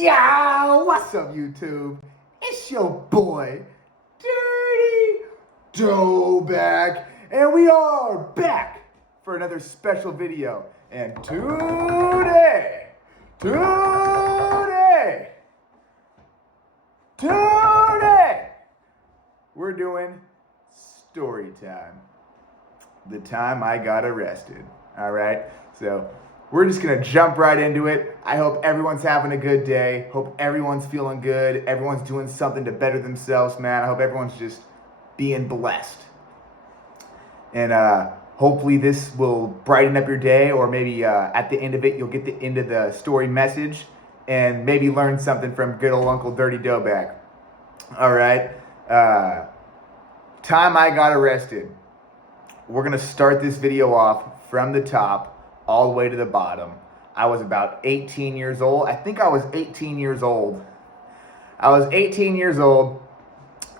Yo, what's up, YouTube? It's your boy, Dirty Doughback, and we are back for another special video. And today, we're doing story time. The time I got arrested. All right, so we're just gonna jump right into it. I hope everyone's having a good day. Hope everyone's feeling good. Everyone's doing something to better themselves, man. I hope everyone's just being blessed. And hopefully this will brighten up your day, or maybe at the end of it, you'll get the end of the story message and maybe learn something from good old Uncle Dirty Doughback. All right. Time I got arrested. We're gonna start this video off from the top all the way to the bottom. I was about 18 years old. I think I was 18 years old.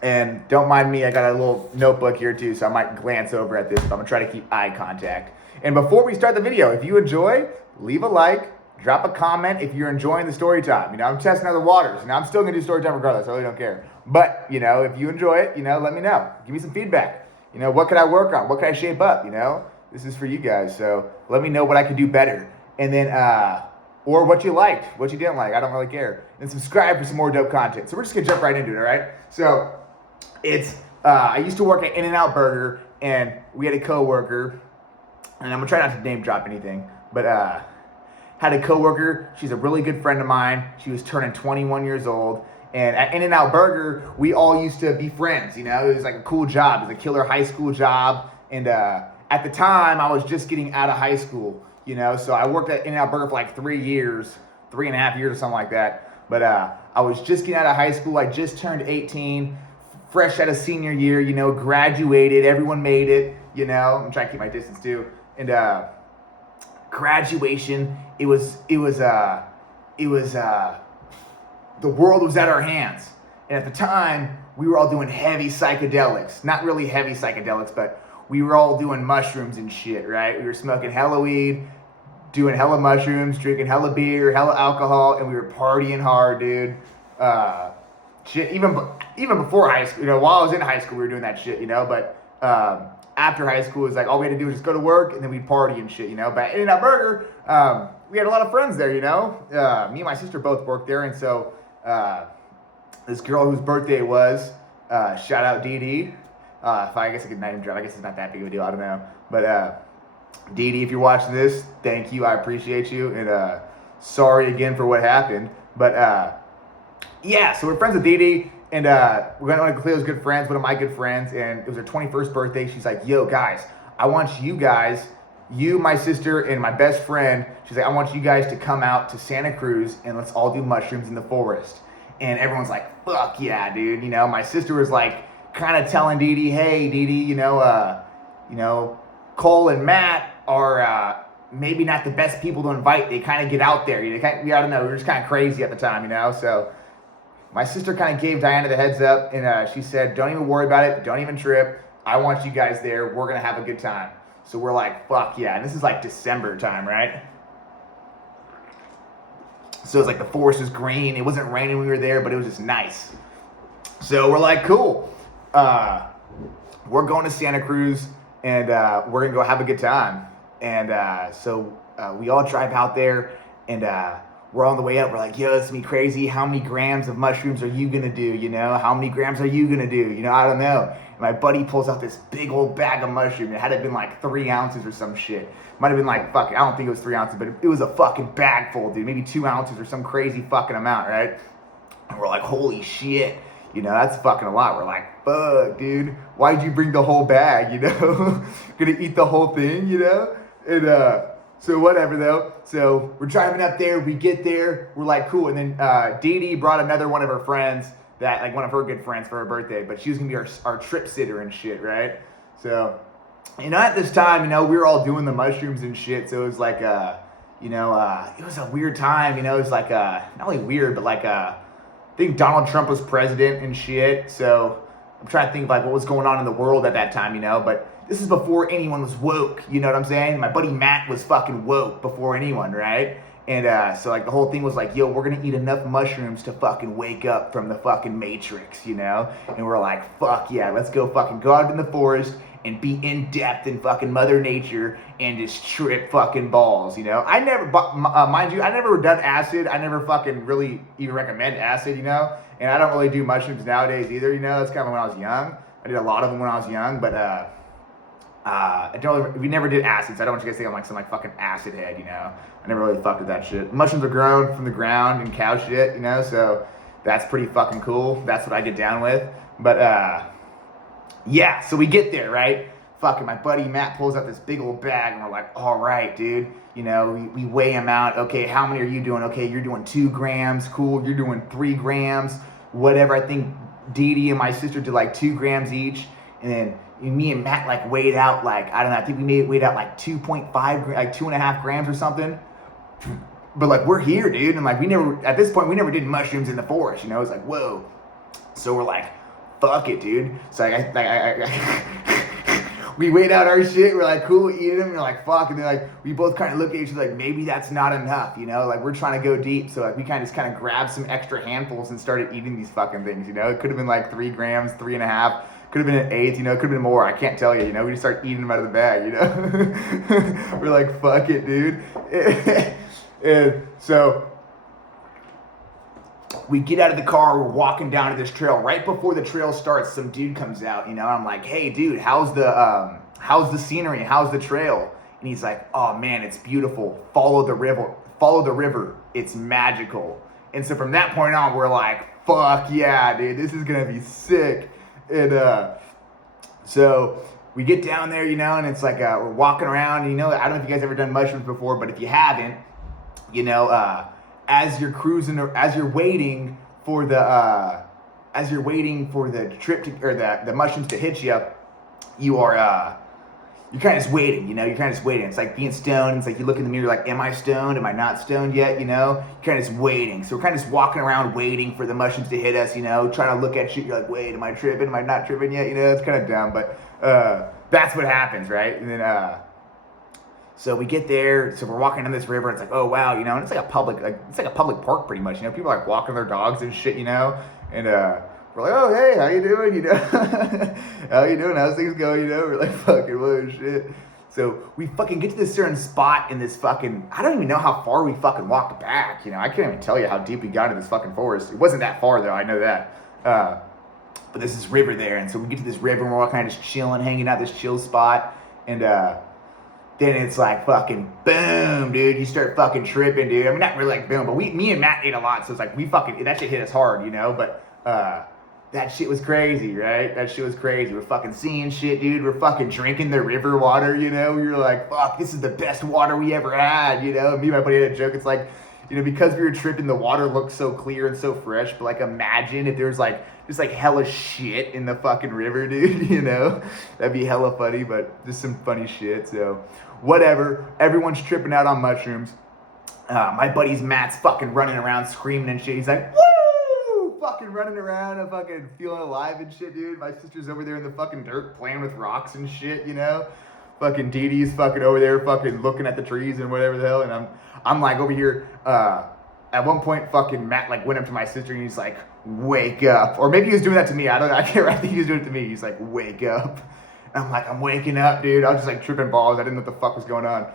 And don't mind me, I got a little notebook here too, so I might glance over at this, but I'm gonna try to keep eye contact. And before we start the video, if you enjoy, leave a like, drop a comment if you're enjoying the story time. You know, I'm testing out the waters, and I'm still gonna do story time regardless, I really don't care. But, you know, if you enjoy it, you know, let me know. Give me some feedback. You know, what could I work on? What could I shape up, you know? This is for you guys, so let me know what I can do better. And then, or what you liked, what you didn't like, I don't really care. And subscribe for some more dope content. So we're just gonna jump right into it, all right? So, it's, I used to work at In-N-Out Burger, and we had a coworker, and I'm gonna try not to name drop anything, but had a coworker, she's a really good friend of mine. She was turning 21 years old. And at In-N-Out Burger, we all used to be friends, you know? It was like a cool job. It was a killer high school job. And at the time, I was just getting out of high school, you know? So I worked at In-N-Out Burger for like 3 years, 3.5 years or something like that. But I was just getting out of high school. I just turned 18, fresh out of senior year, you know, graduated. Everyone made it, you know? I'm trying to keep my distance too. And graduation, the world was at our hands. And at the time, we were all doing heavy psychedelics. Not really heavy psychedelics, but we were all doing mushrooms and shit, right? We were smoking hella weed, doing hella mushrooms, drinking hella beer, hella alcohol, and we were partying hard, dude. Shit, even before high school, you know, while I was in high school, we were doing that shit, you know? But after high school, it was like all we had to do was just go to work, and then we'd party and shit, you know? But at In-N-Out Burger, we had a lot of friends there, you know? Me and my sister both worked there, and so this girl whose birthday it was, shout out Dee Dee. I guess I could name drop. I guess it's not that big of a deal. I don't know. But Dee Dee, if you're watching this, thank you. I appreciate you. And sorry again for what happened. But yeah, so we're friends with Dee Dee. And we're going to Cleo's good friends, one of my good friends. And it was her 21st birthday. She's like, yo, guys, I want you guys, you, my sister, and my best friend, she's like, I want you guys to come out to Santa Cruz and let's all do mushrooms in the forest. And everyone's like, fuck yeah, dude. You know, my sister was like kind of telling Dee Dee, hey, Dee Dee, you know, Cole and Matt are maybe not the best people to invite. They kind of get out there. You know, I don't know. We were just kind of crazy at the time, you know. So my sister kind of gave Diana the heads up, and she said, don't even worry about it. Don't even trip. I want you guys there. We're going to have a good time. So we're like, fuck yeah. And this is like December time, right? So it's like the forest was green. It wasn't raining when we were there, but it was just nice. So we're like, cool. We're going to Santa Cruz, and we're going to go have a good time. And so we all drive out there, and we're on the way up. We're like, yo, it's going to be crazy. How many grams of mushrooms are you going to do, you know? How many grams are you going to do? You know, I don't know. And my buddy pulls out this big old bag of mushrooms. It had to have been like 3 ounces or some shit. Might have been like, fuck, I don't think it was 3 ounces, but it was a fucking bag full, dude. Maybe 2 ounces or some crazy fucking amount, right? And we're like, holy shit. You know, that's fucking a lot. We're like, fuck, dude. Why'd you bring the whole bag, you know? Gonna eat the whole thing, you know? And so whatever, though. So we're driving up there. We get there. We're like, cool. And then Dee Dee brought another one of her friends, that like one of her good friends for her birthday. But she was gonna be our trip sitter and shit, right? So, you know, at this time, you know, we were all doing the mushrooms and shit. So it was like, you know, it was a weird time. You know, it was like, not only weird, but like, I think Donald Trump was president and shit. So I'm trying to think of like what was going on in the world at that time, you know. But this is before anyone was woke, you know what I'm saying? My buddy Matt was fucking woke before anyone, right? And so like the whole thing was like, yo, we're gonna eat enough mushrooms to fucking wake up from the fucking Matrix, you know? And we're like, fuck yeah, let's go fucking go out in the forest and be in depth in fucking Mother Nature and just trip fucking balls, you know? I never, mind you, I never done acid. I never fucking really even recommend acid, you know? And I don't really do mushrooms nowadays either, you know? That's kind of when I was young. I did a lot of them when I was young, but we never did acids. I don't want you guys to think I'm like some like fucking acid head, you know? I never really fucked with that shit. Mushrooms are grown from the ground and cow shit, you know? So that's pretty fucking cool. That's what I get down with. But yeah, so we get there, right? Fucking my buddy Matt pulls out this big old bag and we're like, all right, dude. You know, we weigh him out. Okay, how many are you doing? Okay, you're doing 2 grams. Cool, you're doing 3 grams. Whatever. I think Dee Dee and my sister did like 2 grams each. And then me and Matt like weighed out like, I don't know, I think we weighed out like 2.5, like 2.5 grams or something. But like, we're here, dude. And like, at this point, we never did mushrooms in the forest, you know? It's like, whoa. So we're like, fuck it, dude. So we weighed out our shit. We're like, cool, eating them. We're like, fuck. And then like, we both kind of look at each other like, maybe that's not enough, you know? Like, we're trying to go deep. So like, we kind of grabbed some extra handfuls and started eating these fucking things, you know? It could have been like 3 grams, 3.5. Could have been an 1/8, you know, could have been more. I can't tell you, you know. We just start eating them out of the bag, you know. We're like, fuck it, dude. And so we get out of the car, we're walking down to this trail. Right before the trail starts, some dude comes out, you know. I'm like, hey, dude, how's the scenery? How's the trail? And he's like, oh man, it's beautiful. Follow the river. It's magical. And so from that point on, we're like, fuck yeah, dude, this is gonna be sick. And so we get down there, you know, and it's like we're walking around. And, you know, I don't know if you guys ever done mushrooms before, but if you haven't, you know, as you're cruising, or as you're waiting for the trip to, or the mushrooms to hit you, you're kind of just waiting, you know, It's like being stoned. It's like you look in the mirror like, am I stoned? Am I not stoned yet? You know, you're kind of just waiting. So we're kind of just walking around waiting for the mushrooms to hit us, you know, trying to look at shit. You're like, wait, am I tripping? Am I not tripping yet? You know, it's kind of dumb, but that's what happens, right? And then, so we get there, so we're walking down this river, it's like, oh wow, you know, and it's like a public park pretty much, you know, people are like walking their dogs and shit, you know, and we're like, oh hey, how you doing, you know, how you doing, how's things going, you know, we're like, fucking, whoa, shit. So we fucking get to this certain spot in this fucking, I don't even know how far we fucking walked back, you know, I can't even tell you how deep we got into this fucking forest. It wasn't that far though, I know that, but there's this river there, and so we get to this river, and we're all kind of just chilling, hanging out this chill spot, and then it's like fucking boom, dude. You start fucking tripping, dude. I mean, not really like boom, but me and Matt ate a lot, so it's like that shit hit us hard, you know. But that shit was crazy, right? That shit was crazy. We're fucking seeing shit, dude. We're fucking drinking the river water, you know. We were like, fuck, this is the best water we ever had, you know. Me and my buddy had a joke. It's like, you know, because we were tripping, the water looked so clear and so fresh. But like, imagine if there's like just like hella shit in the fucking river, dude. You know, that'd be hella funny. But just some funny shit. So whatever. Everyone's tripping out on mushrooms. My buddy's Matt's fucking running around screaming and shit. He's like, woo! Fucking running around and fucking feeling alive and shit, dude. My sister's over there in the fucking dirt playing with rocks and shit, you know. Fucking Dee Dee's fucking over there fucking looking at the trees and whatever the hell. And I'm like over here. At one point, fucking Matt like went up to my sister and he's like, wake up. Or maybe he was doing that to me. I don't know. I can't remember. I think he was doing it to me. He's like, wake up. And I'm like, I'm waking up, dude. I was just like tripping balls. I didn't know what the fuck was going on.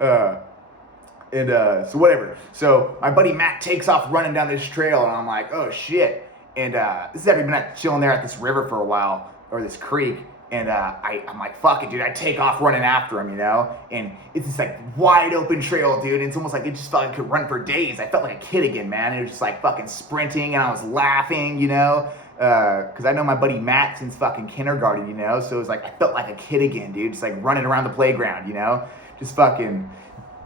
So whatever. So my buddy Matt takes off running down this trail and I'm like, oh shit. And this is after we've been chilling there at this river for a while, or this creek. And I'm like, fuck it, dude. I take off running after him, you know? And it's this like wide open trail, dude. And it's almost like it just felt like I could run for days. I felt like a kid again, man. It was just like fucking sprinting and I was laughing, you know? Cause I know my buddy Matt since fucking kindergarten, you know? So it was like, I felt like a kid again, dude. Just like running around the playground, you know? Just fucking,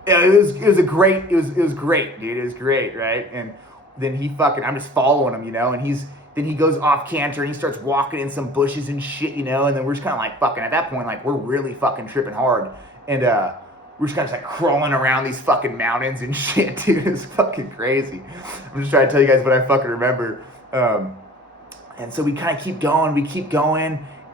it was great, dude. It was great, right? And then I'm just following him, you know? And then he goes off canter and he starts walking in some bushes and shit, you know? And then we're just kind of like fucking, at that point, like we're really fucking tripping hard. And we're just kind of like crawling around these fucking mountains and shit, dude. It's fucking crazy. I'm just trying to tell you guys what I fucking remember. And so we kind of keep going.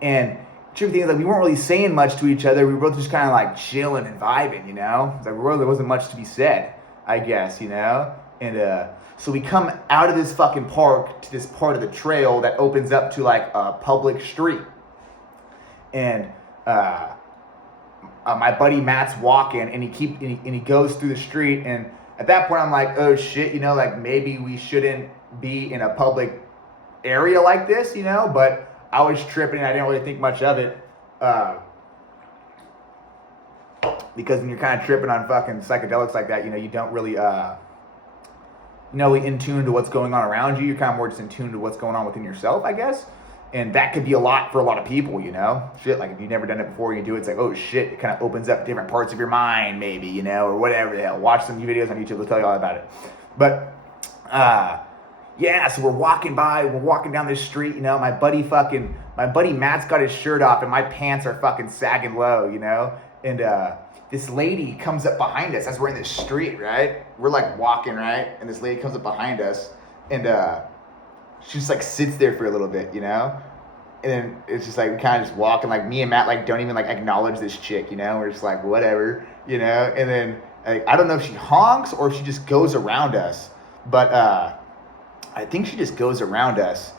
And trippy thing is like we weren't really saying much to each other. We were both just kind of like chilling and vibing, you know? It's like there wasn't much to be said. I guess, you know? And so we come out of this fucking park to this part of the trail that opens up to like a public street. And my buddy Matt's walking, and he goes through the street, and at that point I'm like, oh shit, you know, like maybe we shouldn't be in a public area like this, you know, but I was tripping and I didn't really think much of it, because when you're kind of tripping on fucking psychedelics like that, you know, you don't really, in tune to what's going on around you. You're kind of more just in tune to what's going on within yourself, I guess. And that could be a lot for a lot of people, you know? Shit, like if you've never done it before, you do it, it's like, oh shit, it kind of opens up different parts of your mind, maybe, you know, or whatever the hell. Watch some videos on YouTube, they'll tell you all about it. But, yeah, so we're walking down this street, you know, my buddy Matt's got his shirt off and my pants are fucking sagging low, you know? And this lady comes up behind us as we're in this street, right? We're like walking, right? And this lady comes up behind us and she just like sits there for a little bit, you know? And then it's just like we kind of just walk, and like me and Matt like don't even like acknowledge this chick, you know? We're just like whatever, you know? And then like, I don't know if she honks or if she just goes around us, but I think she just goes around us.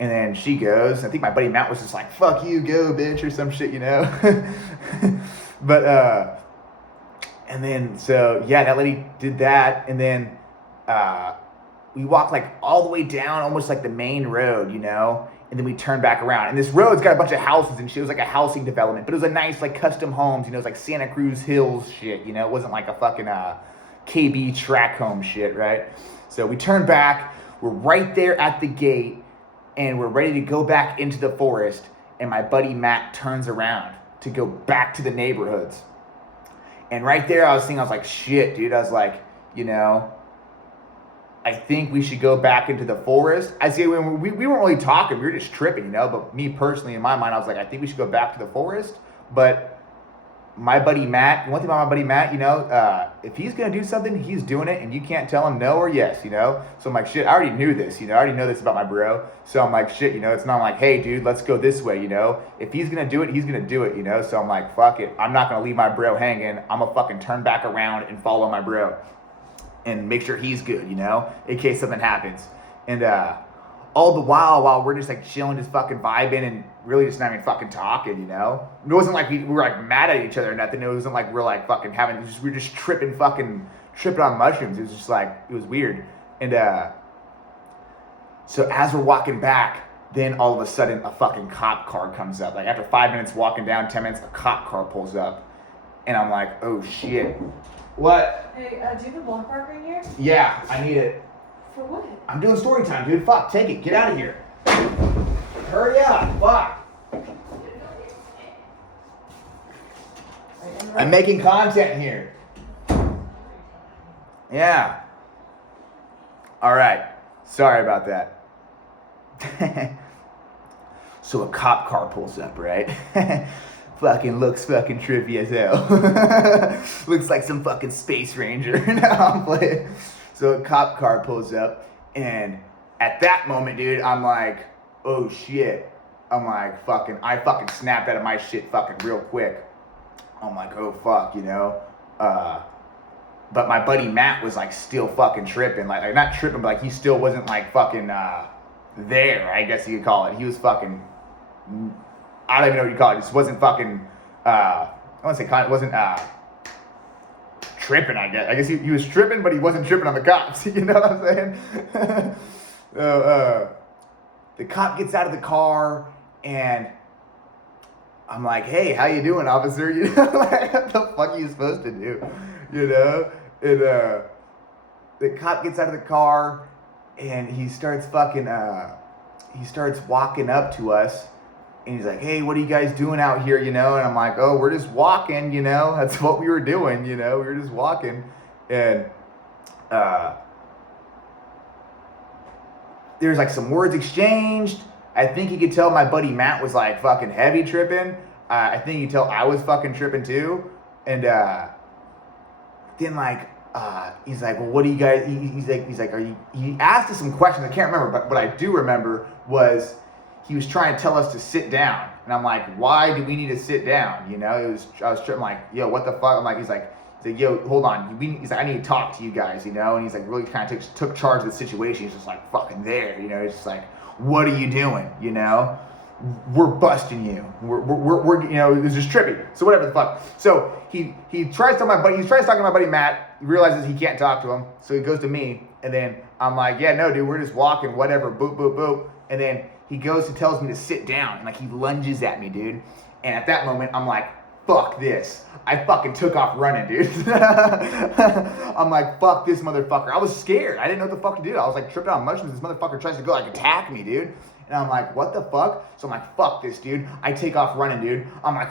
And then she goes, I think my buddy Matt was just like, fuck you, go bitch, or some shit, you know? But and then so yeah, that lady did that, and then we walked like all the way down almost like the main road, you know, and then we turned back around, and this road's got a bunch of houses and shit. It was like a housing development, but it was a nice like custom homes, you know. It was like Santa Cruz Hills shit, you know. It wasn't like a fucking KB track home shit, right? So we turned back, we're right there at the gate, and we're ready to go back into the forest, and my buddy Matt turns around to go back to the neighborhoods. And right there I was like, shit, dude. I was like, you know, I think we should go back into the forest. I see, we weren't really talking, we were just tripping, you know, but me personally, in my mind, I was like, I think we should go back to the forest. But my buddy Matt, one thing about my buddy Matt, you know, if he's going to do something, he's doing it, and you can't tell him no or yes, you know? So I'm like, shit, I already knew this, you know? I already know this about my bro. So I'm like, shit, you know? It's not like, hey, dude, let's go this way, you know? If he's going to do it, he's going to do it, you know? So I'm like, fuck it. I'm not going to leave my bro hanging. I'm going to fucking turn back around and follow my bro and make sure he's good, you know? In case something happens. And all the while we're just like chilling, just fucking vibing, and really just not even fucking talking, you know? It wasn't like we were like mad at each other or nothing. It wasn't like we're like fucking we were just tripping on mushrooms. It was just like, it was weird. And so as we're walking back, then all of a sudden a fucking cop car comes up. Like after 5 minutes walking down, 10 minutes, a cop car pulls up. And I'm like, oh shit. What? Hey, do you have a block park right here? Yeah, I need it. For what? I'm doing story time, dude. Fuck, take it. Get out of here. Hurry up. Fuck. I'm making content here. Yeah. All right. Sorry about that. So a cop car pulls up, right? Fucking looks fucking trippy as hell. Looks like some fucking space ranger. No, I'm playing. So a cop car pulls up, and at that moment, dude, I'm like, oh shit. I'm like, I fucking snapped out of my shit fucking real quick. I'm like, oh fuck, you know? But my buddy Matt was like still fucking tripping. Like not tripping, but like he still wasn't like fucking there, I guess you could call it. He was fucking, I don't even know what you call it. Just wasn't fucking, I want to say wasn't tripping, I guess. I guess he was tripping, but he wasn't tripping on the cops. You know what I'm saying? So, the cop gets out of the car, and I'm like, hey, how you doing, officer? You know, like, what the fuck are you supposed to do? You know? And the cop gets out of the car, and he starts walking up to us. And he's like, hey, what are you guys doing out here, you know? And I'm like, oh, we're just walking, you know? That's what we were doing, you know? We were just walking. And there's like some words exchanged. I think you could tell my buddy Matt was like fucking heavy tripping. I think you could tell I was fucking tripping too. And then like, he's like, well, what do you guys, he's like, he asked us some questions. I can't remember, but what I do remember was, he was trying to tell us to sit down. And I'm like, why do we need to sit down? You know, I was tripping like, yo, what the fuck? I'm like, he's like, He's like, yo, hold on. He's like, I need to talk to you guys, you know? And he's like, really kind of took charge of the situation. He's just like, fucking there, you know? He's just like, what are you doing, you know? We're busting you. We're you know, it's just trippy. So whatever the fuck. So he tries to talk to my buddy Matt. He realizes he can't talk to him. So he goes to me. And then I'm like, yeah, no, dude, we're just walking, whatever, boop, boop, boop. And then he goes and tells me to sit down. And like, he lunges at me, dude. And at that moment, I'm like, fuck this. I fucking took off running, dude. I'm like, fuck this motherfucker. I was scared. I didn't know what the fuck to do. I was like tripping on mushrooms. This motherfucker tries to go like attack me, dude. And I'm like, what the fuck? So I'm like, fuck this, dude. I take off running, dude. I'm like,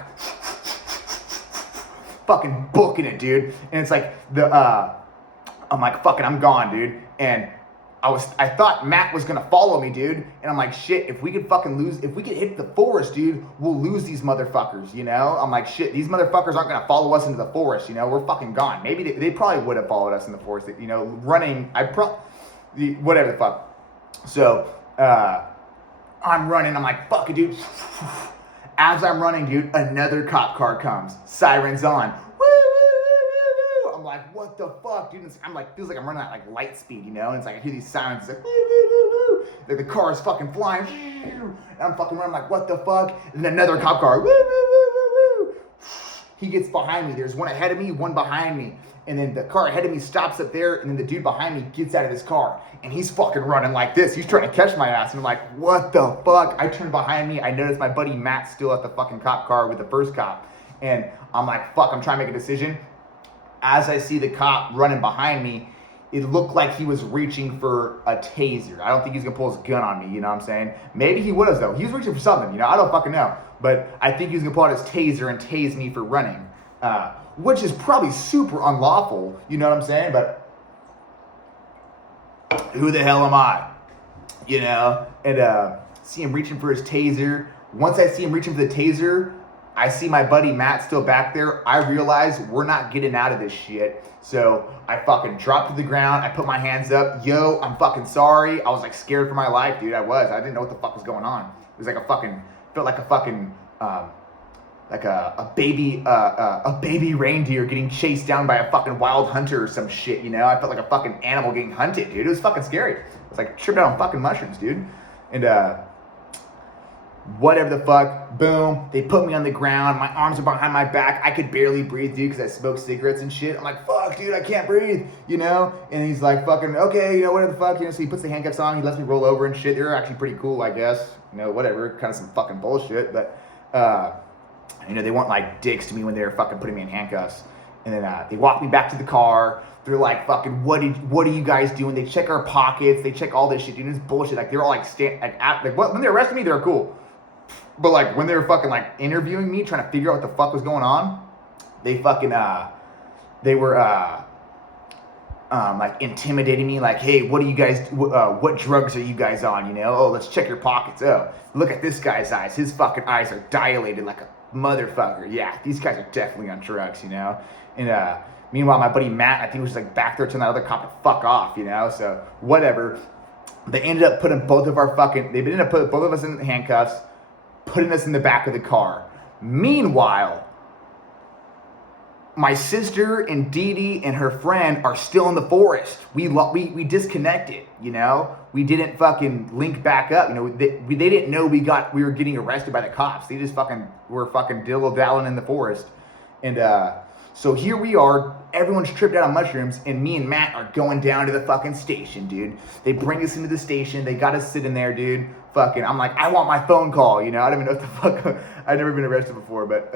fucking booking it, dude. And it's like I'm like, fucking, I'm gone, dude. And I thought Matt was gonna follow me, dude. And I'm like, shit, if we could hit the forest, dude, we'll lose these motherfuckers, you know? I'm like, shit, these motherfuckers aren't gonna follow us into the forest, you know? We're fucking gone. Maybe they probably would have followed us in the forest, you know, running, whatever the fuck. So, I'm running, I'm like, fuck it, dude. As I'm running, dude, another cop car comes. Sirens on. Woo, woo, woo, woo. I'm like, what the fuck, dude? I'm like, feels like I'm running at like light speed, you know? And it's like, I hear these sirens, it's like, woo, woo, woo, woo. Like the car is fucking flying. And I'm fucking running, like, what the fuck? And then another cop car, woo, woo, woo, woo, woo. He gets behind me. There's one ahead of me, one behind me. And then the car ahead of me stops up there, and then the dude behind me gets out of his car, and he's fucking running like this. He's trying to catch my ass, and I'm like, what the fuck? I turn behind me, I notice my buddy Matt's still at the fucking cop car with the first cop, and I'm like, fuck, I'm trying to make a decision. As I see the cop running behind me, it looked like he was reaching for a taser. I don't think he's gonna pull his gun on me, you know what I'm saying? Maybe he would have, though. He was reaching for something, you know? I don't fucking know. But I think he was gonna pull out his taser and tase me for running. Which is probably super unlawful, you know what I'm saying? But who the hell am I? You know? And see him reaching for his taser. Once I see him reaching for the taser, I see my buddy Matt still back there. I realize we're not getting out of this shit. So I fucking dropped to the ground. I put my hands up. Yo, I'm fucking sorry. I was like scared for my life, dude. I didn't know what the fuck was going on. It was like felt like a fucking, like a baby reindeer getting chased down by a fucking wild hunter or some shit, you know? I felt like a fucking animal getting hunted, dude. It was fucking scary. It was like tripping out on fucking mushrooms, dude. And whatever the fuck, boom, they put me on the ground. My arms are behind my back. I could barely breathe, dude, because I smoke cigarettes and shit. I'm like, fuck, dude, I can't breathe, you know? And he's like, fucking, okay, you know, whatever the fuck, you know? So he puts the handcuffs on. He lets me roll over and shit. They're actually pretty cool, I guess. You know, whatever, kind of some fucking bullshit, but you know, they weren't like dicks to me when they were fucking putting me in handcuffs. And then they walk me back to the car. They're like, fucking, what are you guys doing? They check our pockets. They check all this shit, dude. It's bullshit. Like, they're all like, when they arrested me, they were cool. But like, when they were fucking like interviewing me, trying to figure out what the fuck was going on, they fucking, they were, like intimidating me, like, hey, what drugs are you guys on, you know? Oh, let's check your pockets. Oh, look at this guy's eyes. His fucking eyes are dilated like a motherfucker. Yeah, these guys are definitely on drugs, you know? And meanwhile, my buddy Matt, I think, was just like back there telling that other cop to fuck off, you know? So whatever. They ended up putting both of us in handcuffs, putting us in the back of the car. Meanwhile, my sister and Dee Dee and her friend are still in the forest. We disconnected, you know? We didn't fucking link back up. You know, they didn't know we were getting arrested by the cops. They just were fucking dilly-dallying in the forest. And so here we are, everyone's tripped out on mushrooms, and me and Matt are going down to the fucking station, dude. They bring us into the station. They got us sitting there, dude. Fucking, I'm like, I want my phone call, you know? I don't even know what the fuck. I've never been arrested before, but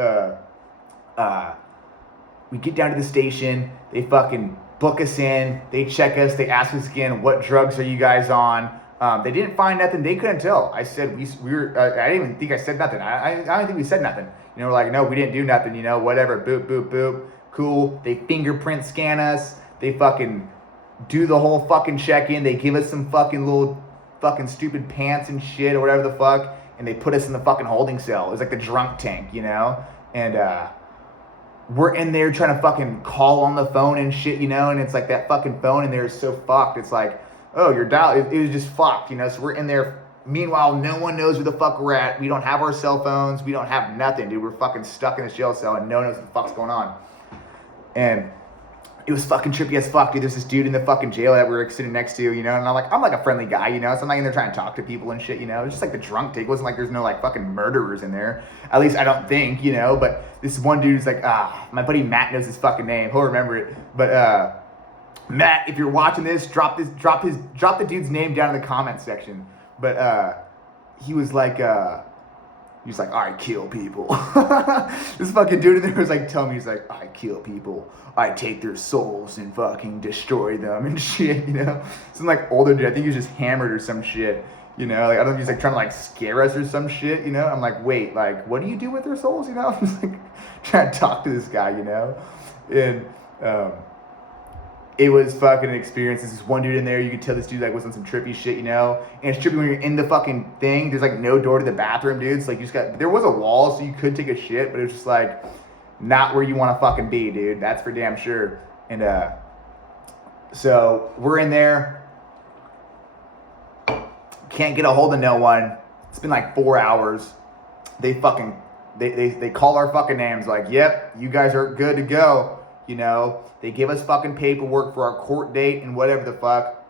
we get down to the station. They fucking book us in. They check us. They ask us again, what drugs are you guys on? They didn't find nothing. They couldn't tell. I said we were. I didn't even think I said nothing. I don't think we said nothing. You know, we're like, no, we didn't do nothing. You know, whatever. Boop, boop, boop. Cool. They fingerprint scan us. They fucking do the whole fucking check-in. They give us some fucking little fucking stupid pants and shit or whatever the fuck, and they put us in the fucking holding cell. It was like the drunk tank, you know? And we're in there trying to fucking call on the phone and shit, you know? And it's like that fucking phone in there is so fucked. It's like, oh, your dial, it was just fucked, you know? So we're in there. Meanwhile, no one knows where the fuck we're at. We don't have our cell phones. We don't have nothing, dude. We're fucking stuck in this jail cell and no one knows what the fuck's going on. And it was fucking trippy as fuck, dude. There's this dude in the fucking jail that we were sitting next to, you know, and I'm like a friendly guy, you know, so I'm not in there trying to talk to people and shit, you know. It's just like the drunk take. It wasn't like there's no like fucking murderers in there. At least I don't think, you know. But this one dude's like, my buddy Matt knows his fucking name. He'll remember it. But Matt, if you're watching this, drop the dude's name down in the comment section. But he was like, I kill people. This fucking dude in there was like telling me, he's like, I kill people. I take their souls and fucking destroy them and shit, you know? Some like older dude, I think he was just hammered or some shit, you know? Like, I don't know if he's like trying to like scare us or some shit, you know? I'm like, wait, like, what do you do with their souls, you know? I'm just like trying to talk to this guy, you know? And, it was fucking an experience. There's this one dude in there, you could tell this dude like was on some trippy shit, you know? And it's trippy when you're in the fucking thing. There's like no door to the bathroom, dude. So like you just got, there was a wall so you could take a shit, but it was just like not where you want to fucking be, dude. That's for damn sure. And so we're in there. Can't get a hold of no one. It's been like 4 hours. They call our fucking names like, yep, you guys are good to go. You know, they give us fucking paperwork for our court date and whatever the fuck.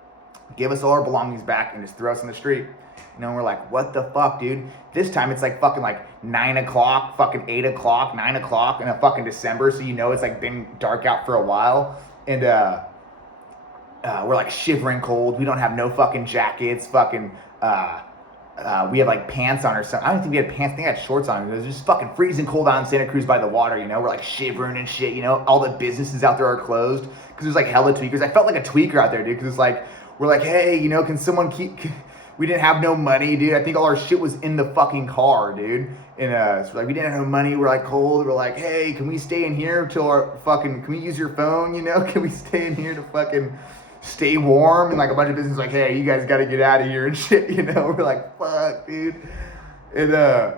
Give us all our belongings back and just throw us in the street. You know, and we're like, what the fuck, dude? This time it's like fucking like 9 o'clock, fucking 8 o'clock, 9 o'clock in a fucking December. So you know it's like been dark out for a while. And we're like shivering cold. We don't have no fucking jackets. Fucking, we have like pants on or something. I don't think we had pants. I think I had shorts on. It was just fucking freezing cold out in Santa Cruz by the water, you know? We're like shivering and shit, you know? All the businesses out there are closed because there's like hella tweakers. I felt like a tweaker out there, dude, because it's like, we're like, hey, you know, can someone we didn't have no money, dude. I think all our shit was in the fucking car, dude. And so like, we didn't have no money. We're like cold. We're like, hey, can we stay in here till our fucking, can we use your phone, you know? Can we stay in here to fucking stay warm? And like a bunch of businesses like, hey, you guys got to get out of here and shit, you know? We're like, fuck, dude. And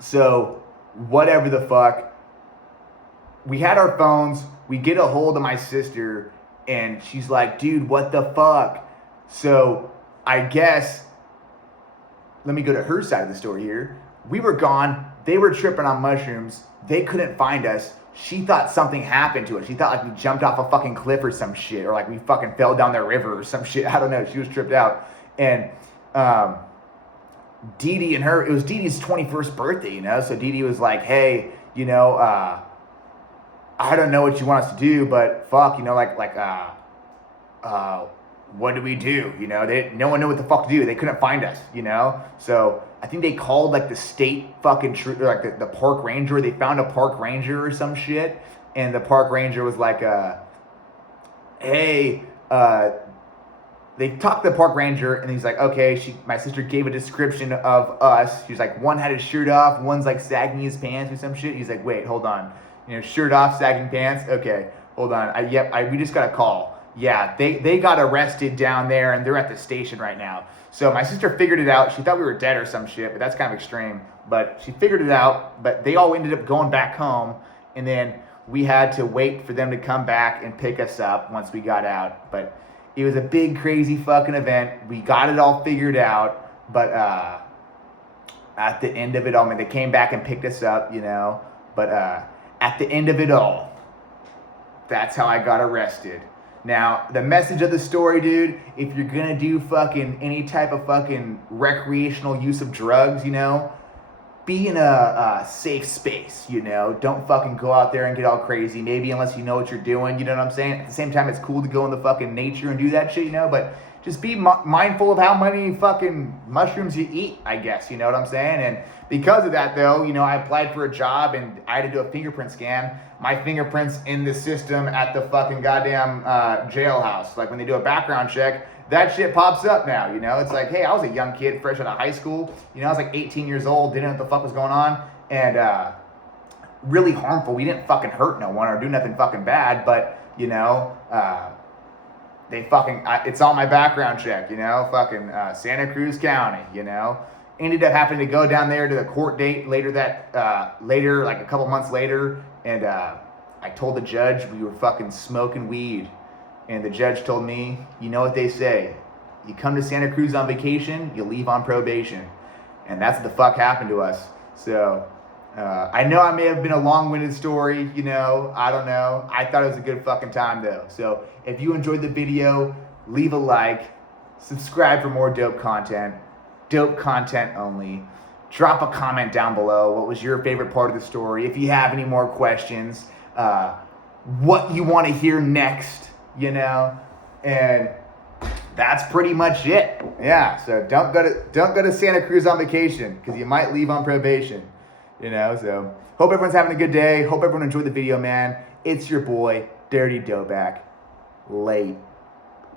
so whatever the fuck, we had our phones. We get a hold of my sister and she's like, dude, what the fuck? So I guess, let me go to her side of the story here. We were gone. They were tripping on mushrooms. They couldn't find us. She thought something happened to us. She thought like we jumped off a fucking cliff or some shit, or like we fucking fell down the river or some shit. I don't know. She was tripped out. And Dee Dee and her, it was Dee Dee's 21st birthday, you know? So Dee Dee was like, hey, you know, I don't know what you want us to do, but fuck, you know, what do we do? You know, no one knew what the fuck to do. They couldn't find us, you know? So I think they called like the state fucking, like the park ranger. They found a park ranger or some shit. And the park ranger was like, hey, they talked to the park ranger and he's like, okay, my sister gave a description of us. She's like, one had his shirt off, one's like sagging his pants or some shit. He's like, wait, hold on. You know, shirt off, sagging pants. Okay, hold on. We just got a call. Yeah, they got arrested down there and they're at the station right now. So my sister figured it out. She thought we were dead or some shit, but that's kind of extreme. But she figured it out, but they all ended up going back home. And then we had to wait for them to come back and pick us up once we got out. But it was a big, crazy fucking event. We got it all figured out. But at the end of it all, I mean, they came back and picked us up, you know. But at the end of it all, that's how I got arrested. Now, the message of the story, dude, if you're gonna do fucking any type of fucking recreational use of drugs, you know, be in a safe space, you know. Don't fucking go out there and get all crazy, maybe unless you know what you're doing, you know what I'm saying? At the same time, it's cool to go in the fucking nature and do that shit, you know, but just be mindful of how many fucking mushrooms you eat, I guess, you know what I'm saying? And because of that, though, you know, I applied for a job and I had to do a fingerprint scan. My fingerprint's in the system at the fucking goddamn jailhouse. Like when they do a background check, that shit pops up now, you know? It's like, hey, I was a young kid fresh out of high school. You know, I was like 18 years old, didn't know what the fuck was going on. And really harmful. We didn't fucking hurt no one or do nothing fucking bad, but, you know, they fucking, it's on my background check, you know? Fucking Santa Cruz County, you know? Ended up having to go down there to the court date later, like a couple months later, and I told the judge we were fucking smoking weed, and the judge told me, you know what they say, you come to Santa Cruz on vacation, you leave on probation, and that's what the fuck happened to us. So I know I may have been a long-winded story, you know, I don't know. I thought it was a good fucking time though. So if you enjoyed the video, leave a like, subscribe for more dope content only. Drop a comment down below. What was your favorite part of the story? If you have any more questions, what you want to hear next, you know, and that's pretty much it. Yeah, so don't go to Santa Cruz on vacation because you might leave on probation. You know, so hope everyone's having a good day. Hope everyone enjoyed the video, man. It's your boy, Dirty Doback. Late.